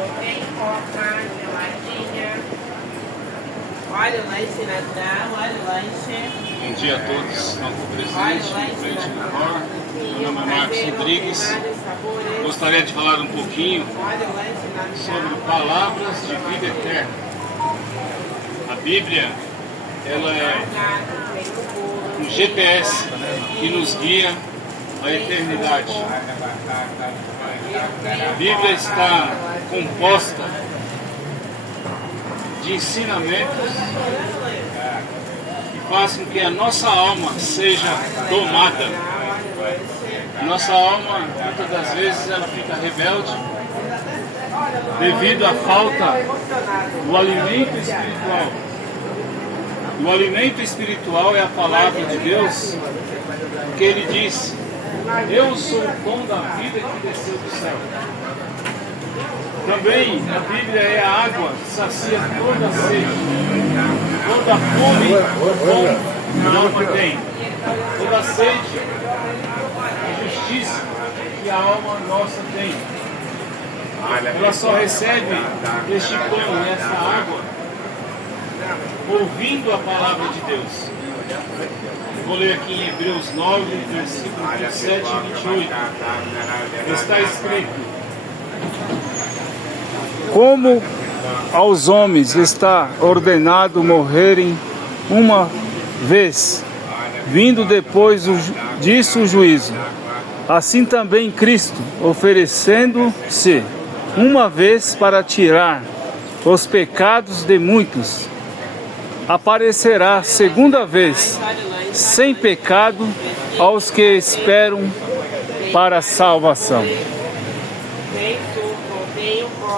Tem coca, geladinha. Olha o lanche natural, olha o lanche. Bom dia a todos, estão com presente, frente do Cor. Meu nome é Marcos Rodrigues. Gostaria de falar um pouquinho sobre palavras de vida eterna. A Bíblia, ela é um GPS que nos guia à eternidade. A Bíblia está composta de ensinamentos que façam que a nossa alma seja domada. Nossa alma, muitas das vezes, ela fica rebelde devido à falta do alimento espiritual. E o alimento espiritual é a palavra de Deus, que Ele diz: eu sou o pão da vida que desceu do céu. Também a Bíblia é a água que sacia toda a sede, toda a fome que a alma tem, toda a sede, a justiça que a alma nossa tem. Ela só recebe este pão e esta água ouvindo a palavra de Deus. Vou ler aqui em Hebreus 9, versículos 27 e 28. Está escrito: como aos homens está ordenado morrerem uma vez, vindo depois disso o juízo, assim também Cristo, oferecendo-se uma vez para tirar os pecados de muitos, aparecerá segunda vez, sem pecado, aos que esperam para a salvação.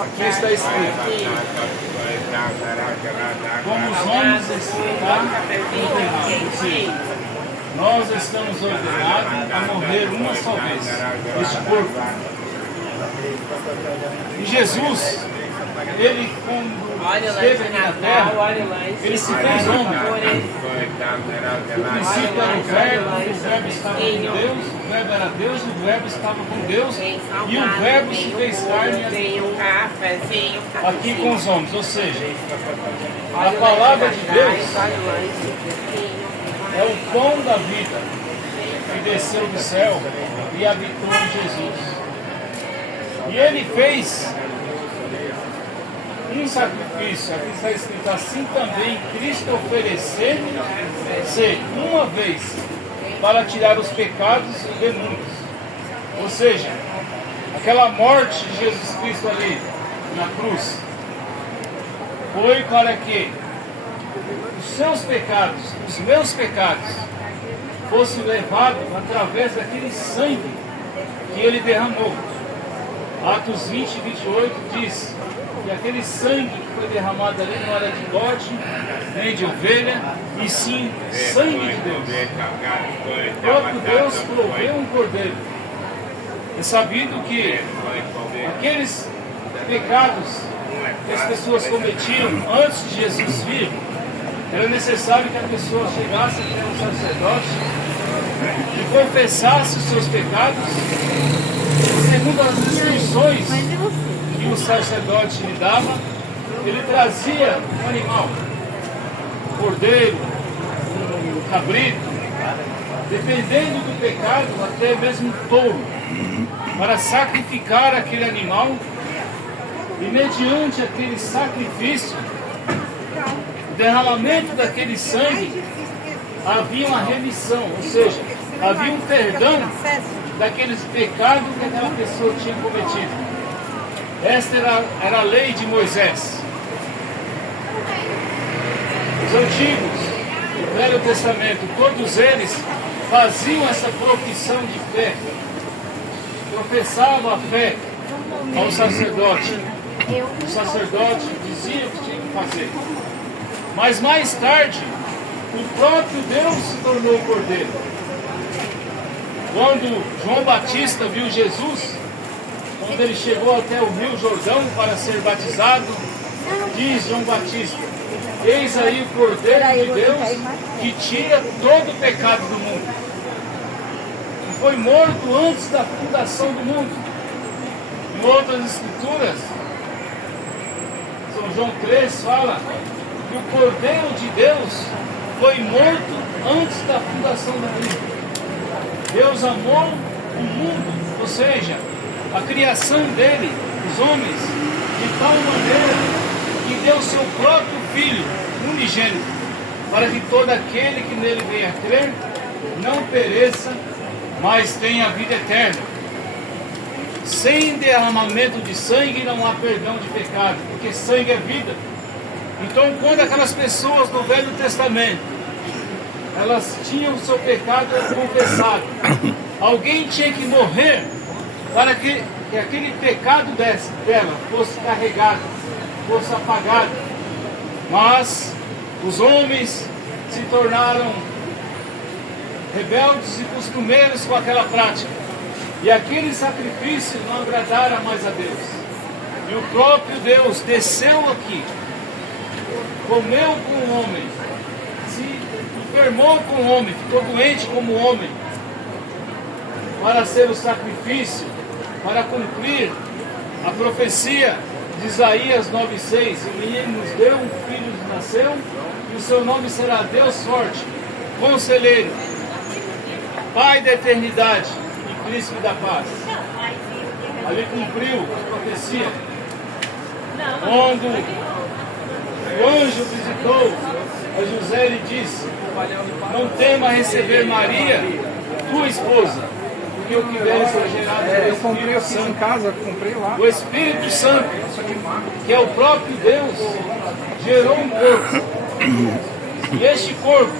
Aqui está escrito: como os homens estão ordenados, nós estamos ordenados a morrer uma só vez, este corpo. E Jesus, Ele, quando esteve aqui na terra, Ele se fez homem. No princípio era o Verbo estava com Deus, o Verbo era Deus, o Verbo estava com Deus, e o Verbo se fez carne aqui com os homens. Ou seja, a palavra de Deus é o pão da vida que desceu do céu e habitou em Jesus. E Ele fez um sacrifício, aqui está escrito: assim também Cristo oferecendo-se uma vez para tirar os pecados de muitos. Ou seja, aquela morte de Jesus Cristo ali na cruz foi para que os seus pecados, os meus pecados, fossem levados através daquele sangue que Ele derramou. Atos 20 e 28 diz que aquele sangue que foi derramado ali não era de bode, nem de ovelha, e sim sangue de Deus. O próprio Deus proveu um cordeiro. É sabido que aqueles pecados que as pessoas cometiam antes de Jesus vir, era necessário que a pessoa chegasse até o sacerdote e confessasse os seus pecados, segundo as instruções que o sacerdote lhe dava. Ele trazia um animal, um cordeiro, um cabrito, dependendo do pecado, até mesmo um touro, para sacrificar aquele animal, e mediante aquele sacrifício, o derramamento daquele sangue, havia uma remissão, ou seja, havia um perdão daqueles pecados que aquela pessoa tinha cometido. Esta era a lei de Moisés. Os antigos, o Velho Testamento, todos eles faziam essa profissão de fé, professavam a fé ao sacerdote. O sacerdote dizia o que tinha que fazer. Mas mais tarde, o próprio Deus se tornou cordeiro. Quando João Batista viu Jesus, quando ele chegou até o Rio Jordão para ser batizado, diz João Batista: eis aí o Cordeiro de Deus que tira todo o pecado do mundo. Que foi morto antes da fundação do mundo. Em outras escrituras, São João 3 fala que o Cordeiro de Deus foi morto antes da fundação do mundo. Deus amou o mundo, ou seja, a criação dele, os homens, de tal maneira que deu seu próprio Filho unigênito, para que todo aquele que nele venha crer não pereça, mas tenha a vida eterna. Sem derramamento de sangue não há perdão de pecado, porque sangue é vida. Então, quando aquelas pessoas do Velho Testamento, elas tinham o seu pecado confessado, alguém tinha que morrer para que aquele pecado dela fosse carregado, fosse apagado. Mas os homens se tornaram rebeldes e costumeiros com aquela prática, e aquele sacrifício não agradara mais a Deus. E o próprio Deus desceu aqui, comeu com o homem, se enfermou com o homem, ficou doente como o homem, para ser o sacrifício, para cumprir a profecia de Isaías 9,6. O menino nos deu, um filho nos nasceu, e o seu nome será Deus Forte, Conselheiro, Pai da Eternidade e Príncipe da Paz. Ali cumpriu a profecia. Quando o anjo visitou a José, ele disse: não tema receber Maria, tua esposa, porque o que deve ser gerado é o Espírito Santo. Em casa, comprei lá. O Espírito Santo, que é o próprio Deus, gerou um corpo. E este corpo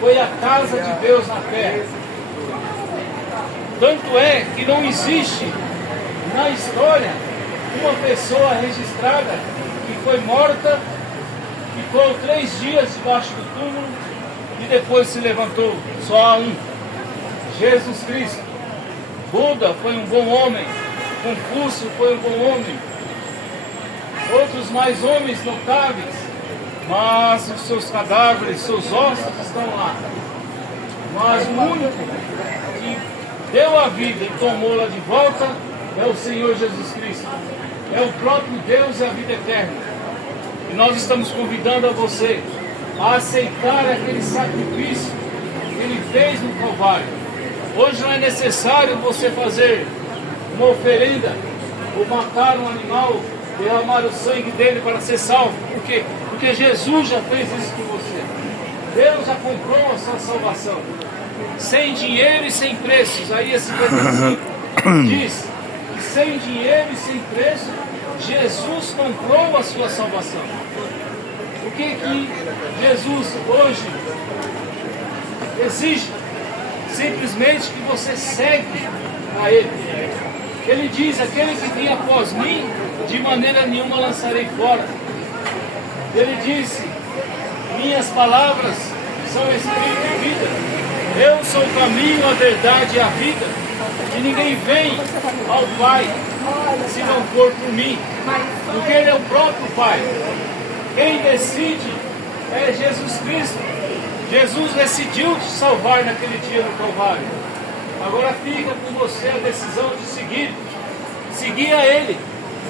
foi a casa de Deus na terra. Tanto é que não existe na história uma pessoa registrada que foi morta, ficou 3 dias debaixo do túmulo e depois se levantou. Só há um: Jesus Cristo. Buda foi um bom homem, Confúcio foi um bom homem, outros mais homens notáveis, mas os seus cadáveres, seus ossos estão lá. Mas o único que deu a vida e tomou-la de volta é o Senhor Jesus Cristo. É o próprio Deus e a vida eterna. E nós estamos convidando a você a aceitar aquele sacrifício que Ele fez no Calvário. Hoje não é necessário você fazer uma oferenda ou matar um animal, derramar o sangue dele para ser salvo. Por quê? Porque Jesus já fez isso com você. Deus já comprou a sua salvação. Sem dinheiro e sem preço. Isaías 55 diz que sem dinheiro e sem preço, Jesus comprou a sua salvação. O que Jesus hoje exige? Simplesmente que você segue a Ele. Ele diz: aquele que vem após mim, de maneira nenhuma lançarei fora. Ele disse: minhas palavras são espírito e vida. Eu sou o caminho, a verdade e a vida. E ninguém vem ao Pai se não for por mim, porque Ele é o próprio Pai. Quem decide é Jesus Cristo. Jesus decidiu te salvar naquele dia no Calvário. Agora fica com você a decisão de seguir a Ele.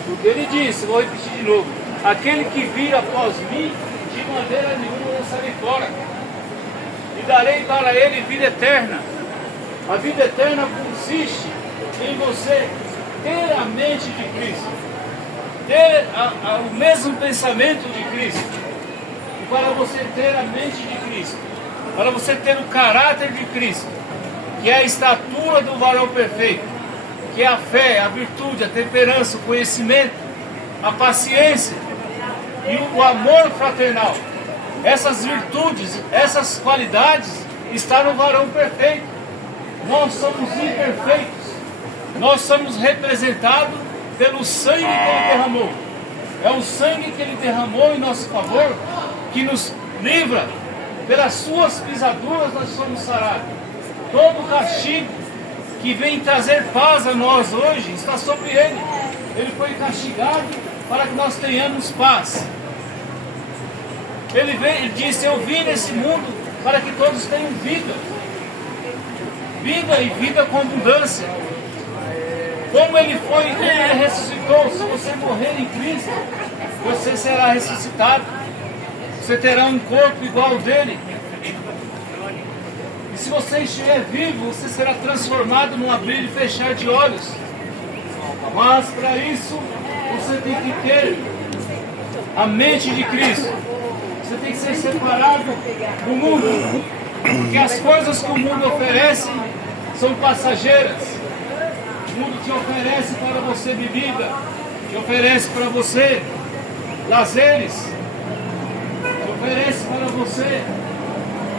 Porque Ele disse, vou repetir de novo: aquele que vir após mim, de maneira nenhuma lançarei fora, e darei para ele vida eterna. A vida eterna consiste em você ter a mente de Cristo, ter o mesmo pensamento de Cristo. E para você ter a mente de Cristo, para você ter o caráter de Cristo, que é a estatura do varão perfeito, que é a fé, a virtude, a temperança, o conhecimento, a paciência e o amor fraternal. Essas virtudes, essas qualidades estão no varão perfeito. Nós somos imperfeitos. Nós somos representados pelo sangue que Ele derramou. É o sangue que Ele derramou em nosso favor que nos livra. Pelas suas pisaduras nós somos sarados. Todo castigo que vem trazer paz a nós hoje está sobre Ele. Ele foi castigado para que nós tenhamos paz. Ele disse: eu vim nesse mundo para que todos tenham vida. Vida e vida com abundância. Como ele foi e como ele ressuscitou. Se você morrer em Cristo, você será ressuscitado. Você terá um corpo igual ao dele. E se você estiver vivo, você será transformado num abrir e fechar de olhos. Mas para isso, você tem que ter a mente de Cristo. Você tem que ser separado do mundo. Porque as coisas que o mundo oferece são passageiras. O mundo te oferece para você bebida, te oferece para você lazeres, te oferece para você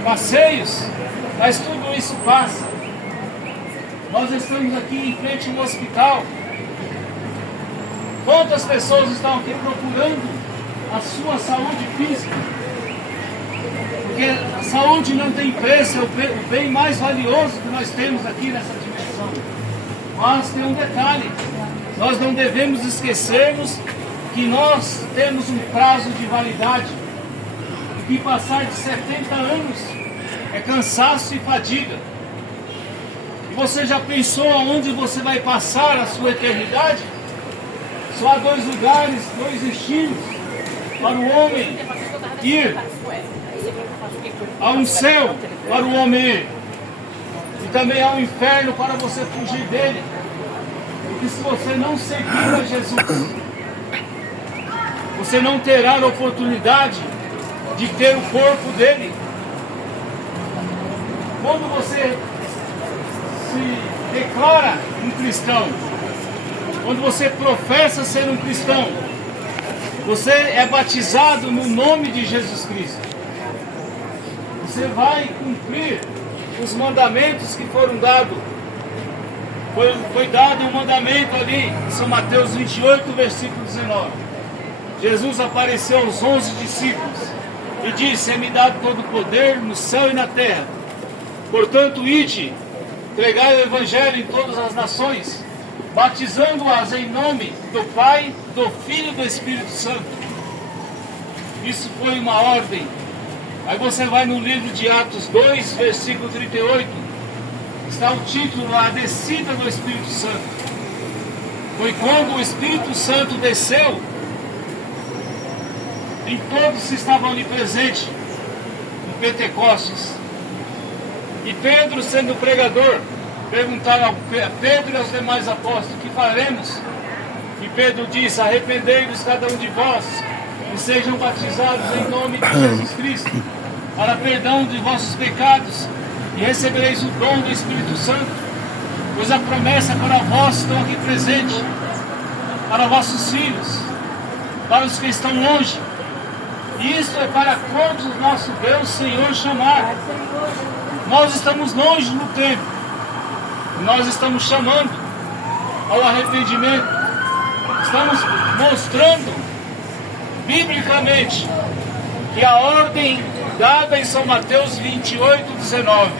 passeios, mas tudo isso passa. Nós estamos aqui em frente a um hospital. Quantas pessoas estão aqui procurando a sua saúde física? Porque a saúde não tem preço, é o bem mais valioso que nós temos aqui nessa dimensão. Mas tem um detalhe, nós não devemos esquecermos que nós temos um prazo de validade, e que passar de 70 anos é cansaço e fadiga. E você já pensou aonde você vai passar a sua eternidade? Só há dois lugares, dois destinos para o homem ir. Há um céu para o homem ir. E também há um inferno para você fugir dele. Porque se você não seguir a Jesus, você não terá a oportunidade de ter o corpo dele. Quando você se declara um cristão, quando você professa ser um cristão, você é batizado no nome de Jesus Cristo. Você vai cumprir os mandamentos que foram dados. Foi dado um mandamento ali, em São Mateus 28, versículo 19. Jesus apareceu aos 11 discípulos e disse: é-me dado todo o poder no céu e na terra. Portanto, ide, pregai o Evangelho em todas as nações, batizando-as em nome do Pai, do Filho e do Espírito Santo. Isso foi uma ordem. Aí você vai no livro de Atos 2, versículo 38. Está o título lá, a descida do Espírito Santo. Foi quando o Espírito Santo desceu, e todos estavam ali presentes, no Pentecostes. E Pedro, sendo pregador, perguntaram a Pedro e aos demais apóstolos: o que faremos? E Pedro disse: arrependei-vos cada um de vós e sejam batizados em nome de Jesus Cristo para perdão de vossos pecados, e recebereis o dom do Espírito Santo, pois a promessa para vós estão aqui presente, para vossos filhos, para os que estão longe. E isso é para quantos nosso Deus Senhor chamar. Nós estamos longe no tempo, nós estamos chamando ao arrependimento, estamos mostrando biblicamente que a ordem dada em São Mateus 28, 19,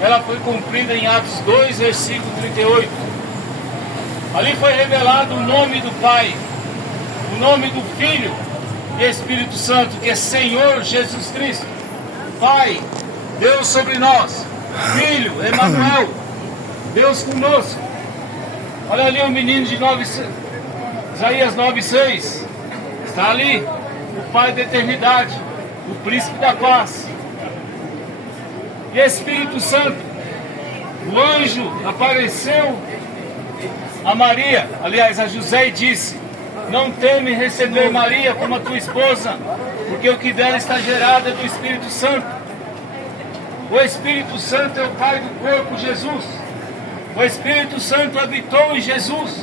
ela foi cumprida em Atos 2, versículo 38. Ali foi revelado o nome do Pai, o nome do Filho e Espírito Santo, que é Senhor Jesus Cristo. Pai, Deus sobre nós. Filho, Emanuel, Deus conosco. Olha ali o menino de Isaías 9:6. Está ali o Pai da eternidade, o príncipe da paz. E Espírito Santo, o anjo apareceu a Maria, aliás a José, e disse: não teme receber Maria como a tua esposa, porque o que dela está gerado é do Espírito Santo. O Espírito Santo é o Pai do corpo, Jesus. O Espírito Santo habitou em Jesus.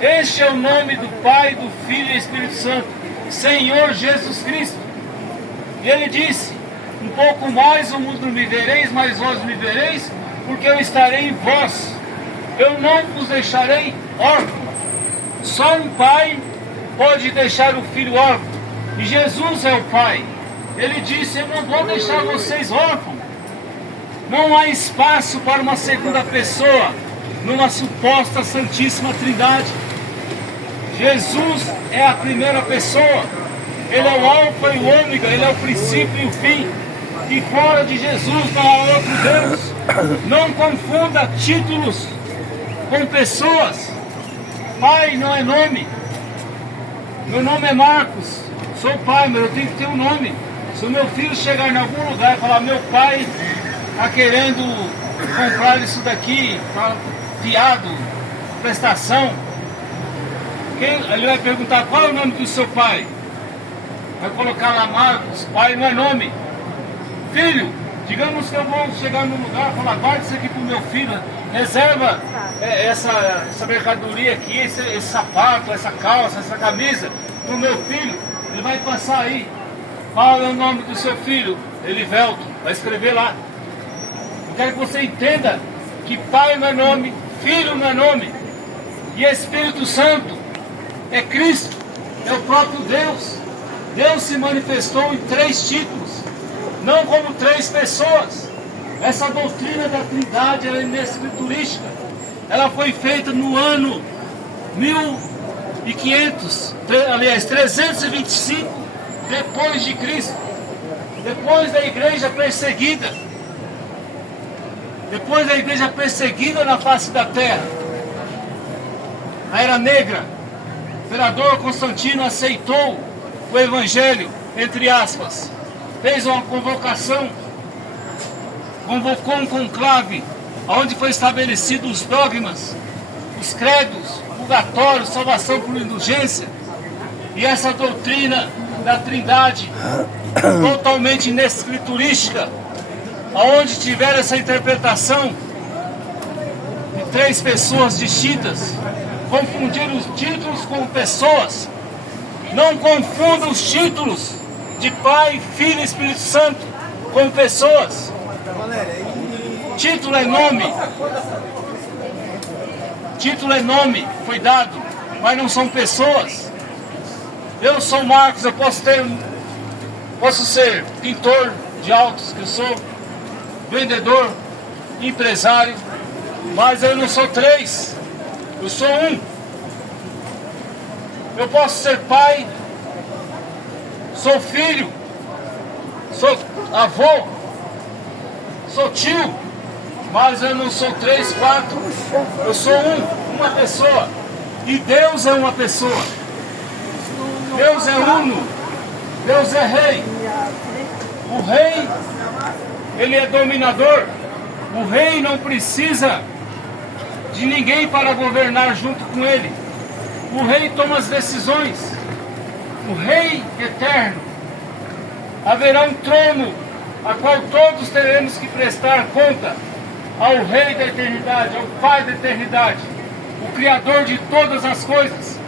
Este é o nome do Pai, do Filho e do Espírito Santo, Senhor Jesus Cristo. E ele disse: um pouco mais o mundo me vereis, mas vós me vereis, porque eu estarei em vós. Eu não vos deixarei órfãos. Só um pai pode deixar o filho órfão, e Jesus é o Pai. Ele disse: eu não vou deixar vocês órfãos. Não há espaço para uma segunda pessoa numa suposta Santíssima Trindade. Jesus é a primeira pessoa. Ele é o alfa e o ômega, ele é o princípio e o fim. E fora de Jesus não há outro Deus. Não confunda títulos com pessoas. Pai não é nome. Meu nome é Marcos, sou pai, mas eu tenho que ter um nome. Se o meu filho chegar em algum lugar e falar, meu pai está querendo comprar isso daqui, tá fiado, prestação, ele vai perguntar qual é o nome do seu pai. Vai colocar lá Marcos, pai não é nome. Filho, digamos que eu vou chegar num lugar e falar, guarda isso aqui para o meu filho, reserva essa mercadoria aqui, esse sapato, essa calça, essa camisa para o meu filho. Ele vai passar aí. Qual é o nome do seu filho? Elivelto. Vai escrever lá. Eu quero que você entenda que pai não é nome, filho não é nome. E Espírito Santo é Cristo, é o próprio Deus. Deus se manifestou em 3 títulos, não como 3 pessoas. Essa doutrina da Trindade ela é inescriturística. Ela foi feita no ano 1500, aliás, 325 depois de Cristo, depois da igreja perseguida, na face da terra, a Era Negra. O imperador Constantino aceitou o evangelho, entre aspas, fez uma convocação, convocou um conclave, onde foi estabelecido os dogmas, os credos, purgatório, salvação por indulgência, e essa doutrina da Trindade, totalmente inescriturística, aonde tiver essa interpretação de 3 pessoas distintas, confundir os títulos com pessoas. Não confunda os títulos de Pai, Filho e Espírito Santo com pessoas. Título é nome. Título é nome, foi dado, mas não são pessoas. Eu sou Marcos, eu posso ser pintor de autos, que eu sou vendedor, empresário, mas eu não sou 3, eu sou 1. Eu posso ser pai, sou filho, sou avô, sou tio, mas eu não sou 3, 4, eu sou uma pessoa. E Deus é uma pessoa. Deus é uno, Deus é rei. O rei, ele é dominador. O rei não precisa de ninguém para governar junto com ele. O rei toma as decisões. O rei eterno. Haverá um trono a qual todos teremos que prestar conta ao rei da eternidade, ao pai da eternidade, o criador de todas as coisas.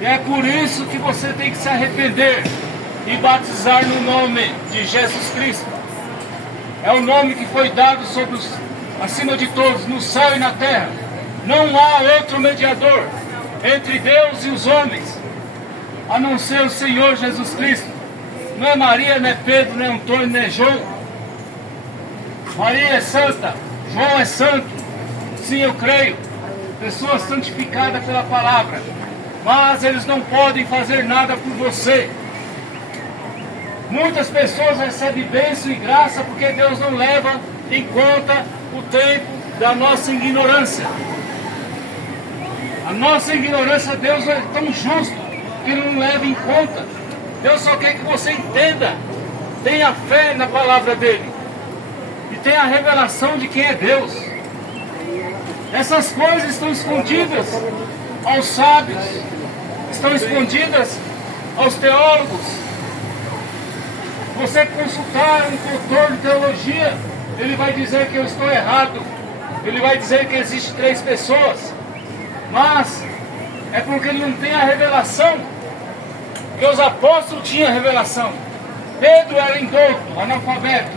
E é por isso que você tem que se arrepender e batizar no nome de Jesus Cristo. É o nome que foi dado sobre acima de todos, no céu e na terra. Não há outro mediador entre Deus e os homens, a não ser o Senhor Jesus Cristo. Não é Maria, não é Pedro, não é Antônio, não é João. Maria é santa, João é santo. Sim, eu creio. Pessoas santificadas pela palavra. Mas eles não podem fazer nada por você. Muitas pessoas recebem bênção e graça porque Deus não leva em conta o tempo da nossa ignorância. A nossa ignorância, Deus é tão justo que Ele não leva em conta. Deus só quer que você entenda, tenha fé na palavra dEle e tenha a revelação de quem é Deus. Essas coisas estão escondidas aos sábios, estão escondidas aos teólogos. Você consultar um doutor de teologia, ele vai dizer que eu estou errado, ele vai dizer que existe 3 pessoas, mas é porque ele não tem a revelação, que os apóstolos tinham a revelação. Pedro era indouto, analfabeto,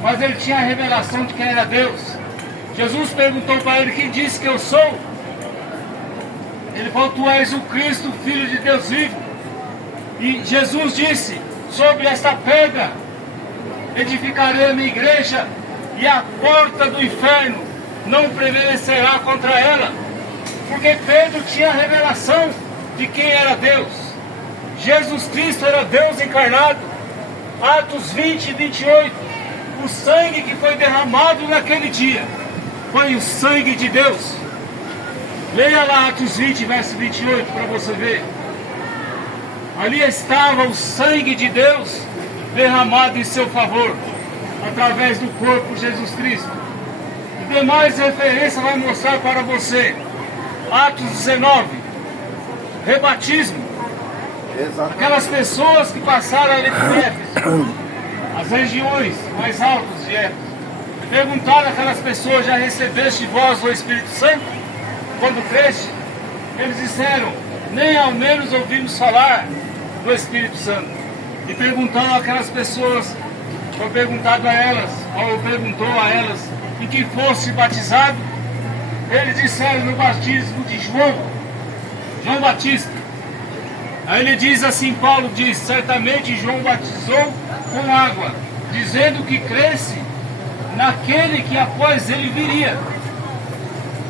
mas ele tinha a revelação de quem era Deus. Jesus perguntou para ele, quem disse que eu sou? Ele falou, tu és o Cristo, Filho de Deus vivo. E Jesus disse, sobre esta pedra edificarei a minha igreja, e a porta do inferno não prevalecerá contra ela. Porque Pedro tinha a revelação de quem era Deus. Jesus Cristo era Deus encarnado. Atos 20 e 28. O sangue que foi derramado naquele dia foi o sangue de Deus. Leia lá Atos 20, verso 28, para você ver. Ali estava o sangue de Deus derramado em seu favor, através do corpo de Jesus Cristo. E demais referência vai mostrar para você. Atos 19, rebatismo. Aquelas pessoas que passaram ali por Éfeso, as regiões mais altas de Éfeso, perguntaram àquelas pessoas: já recebeste vós o Espírito Santo quando creste? Eles disseram: nem ao menos ouvimos falar do Espírito Santo. E perguntaram àquelas pessoas, foi perguntado a elas, ou perguntou a elas, em que fosse batizado. Eles disseram: no batismo de João Batista. Aí ele diz assim, Paulo diz: certamente João batizou com água, dizendo que cresce naquele que após ele viria.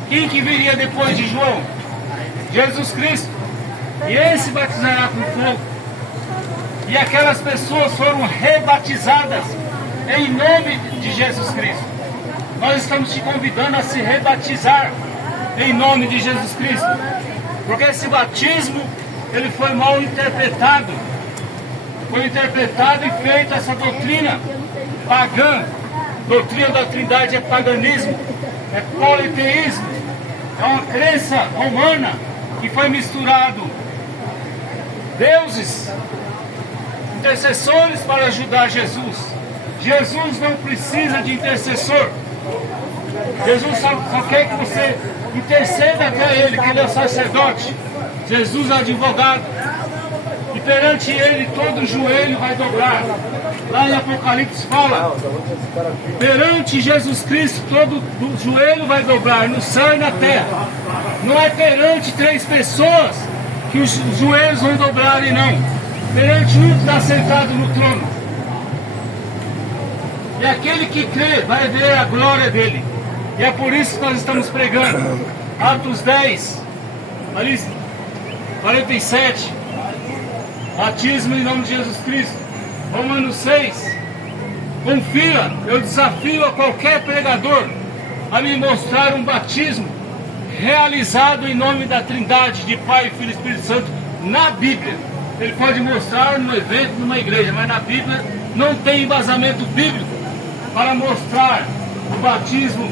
Quem que viria depois de João? Jesus Cristo. E esse batizará com fogo. E aquelas pessoas foram rebatizadas em nome de Jesus Cristo. Nós estamos te convidando a se rebatizar em nome de Jesus Cristo, porque esse batismo, ele foi mal interpretado. Foi interpretado e feita essa doutrina pagã. Doutrina da Trindade é paganismo, é politeísmo, é uma crença romana que foi misturado deuses, intercessores para ajudar Jesus. Jesus não precisa de intercessor. Jesus só quer que você interceda até Ele, que Ele é o sacerdote. Jesus é advogado. E perante Ele todo joelho vai dobrar. Lá em Apocalipse fala: perante Jesus Cristo todo joelho vai dobrar, no céu e na terra. Não é perante 3 pessoas que os joelhos vão dobrarem, não. Perante um que está sentado no trono. E aquele que crê vai ver a glória dele. E é por isso que nós estamos pregando. Atos 10, ali 47, batismo em nome de Jesus Cristo. Romanos 6, confira, eu desafio a qualquer pregador a me mostrar um batismo realizado em nome da Trindade, de Pai, Filho e Espírito Santo, na Bíblia. Ele pode mostrar num evento, numa igreja, mas na Bíblia não tem embasamento bíblico para mostrar o batismo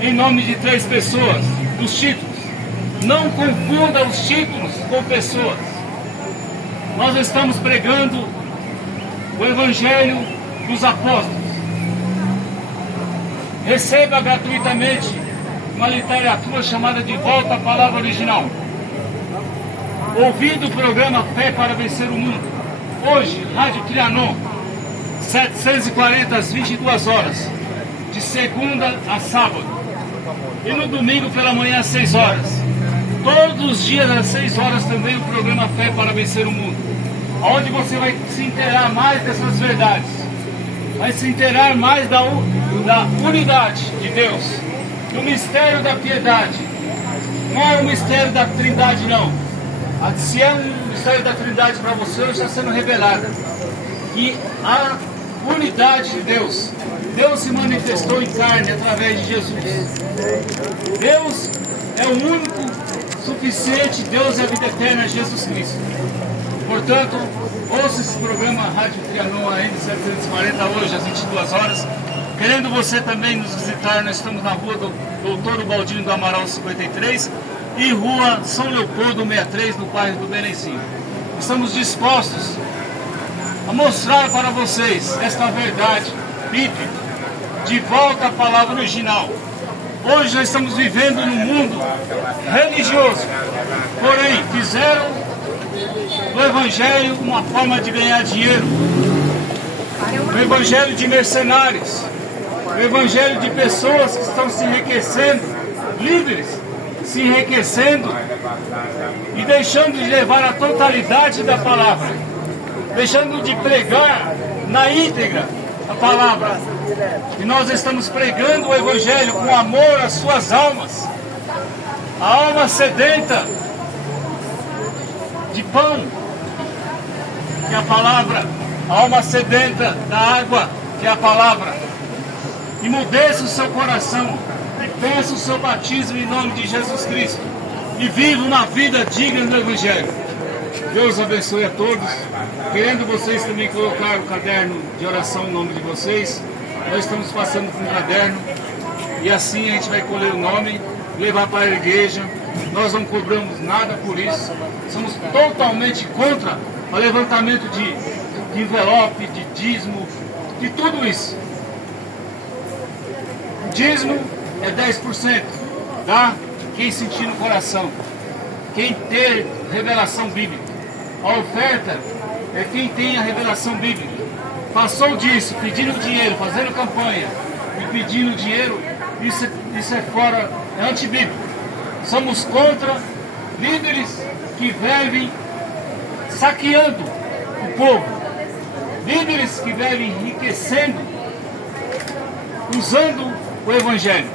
em nome de 3 pessoas, dos títulos. Não confunda os títulos com pessoas. Nós estamos pregando o Evangelho dos Apóstolos. Receba gratuitamente uma literatura chamada De Volta à Palavra Original. Ouvindo o programa Fé para Vencer o Mundo. Hoje, Rádio Trianon, 740 às 22 horas, de segunda a sábado. E no domingo pela manhã às 6 horas. Todos os dias às 6 horas também o programa Fé para Vencer o Mundo, onde você vai se inteirar mais dessas verdades, vai se inteirar mais da unidade de Deus, do mistério da piedade. Não é o mistério da Trindade, não. Se é um mistério da Trindade para você, está sendo revelada. E a unidade de Deus. Deus se manifestou em carne através de Jesus. Deus é o único suficiente, Deus é a vida eterna, Jesus Cristo. Portanto, ouça esse programa Rádio Trianon AM 740 hoje às 22 horas. Querendo você também nos visitar, nós estamos na rua do Doutor Baldinho do Amaral 53 e rua São Leopoldo 63, no bairro do Belenzinho. Estamos dispostos a mostrar para vocês esta verdade bíblica, de volta à palavra original. Hoje nós estamos vivendo num mundo religioso, porém fizeram do Evangelho uma forma de ganhar dinheiro, o Evangelho de mercenários, o Evangelho de pessoas que estão se enriquecendo, livres, se enriquecendo e deixando de levar a totalidade da palavra, deixando de pregar na íntegra a palavra. E nós estamos pregando o Evangelho com amor às suas almas, a alma sedenta de pão, que é a palavra, a alma sedenta da água, que é a palavra. Emudeça o seu coração e peça o seu batismo em nome de Jesus Cristo. e viva uma vida digna do Evangelho. Deus abençoe a todos. Querendo vocês também colocar o caderno de oração em nome de vocês, nós estamos passando por um caderno e assim a gente vai colher o nome, levar para a igreja. Nós não cobramos nada por isso. Somos totalmente contra o levantamento de envelope, de dízimo, de tudo isso. O dízimo é 10%, tá? Quem sentir no coração, quem ter revelação bíblica. A oferta é quem tem a revelação bíblica. Passou disso, pedindo dinheiro, fazendo campanha e pedindo dinheiro, isso é fora, é antibíblico. Somos contra líderes que vivem saqueando o povo, líderes que vivem enriquecendo, usando o Evangelho.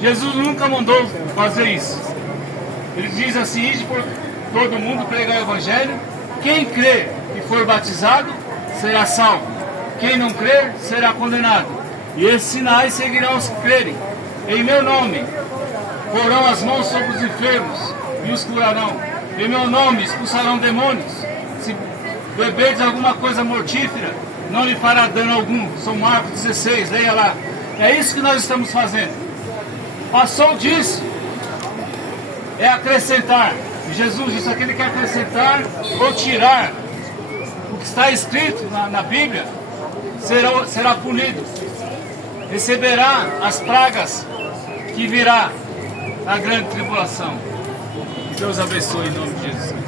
Jesus nunca mandou fazer isso. Ele diz assim: ide por todo mundo, pregar o Evangelho. Quem crer e for batizado será salvo. Quem não crer será condenado. E esses sinais seguirão os que crerem. Em meu nome porão as mãos sobre os enfermos e os curarão. Em meu nome expulsarão demônios. Se beberdes alguma coisa mortífera, não lhe fará dano algum. São Marcos 16, leia lá. É isso que nós estamos fazendo. Passou disso, é acrescentar. E Jesus disse: aquele que acrescentar ou tirar o que está escrito na Bíblia será punido. Receberá as pragas que virá a grande tribulação. Que Deus abençoe em nome de Jesus.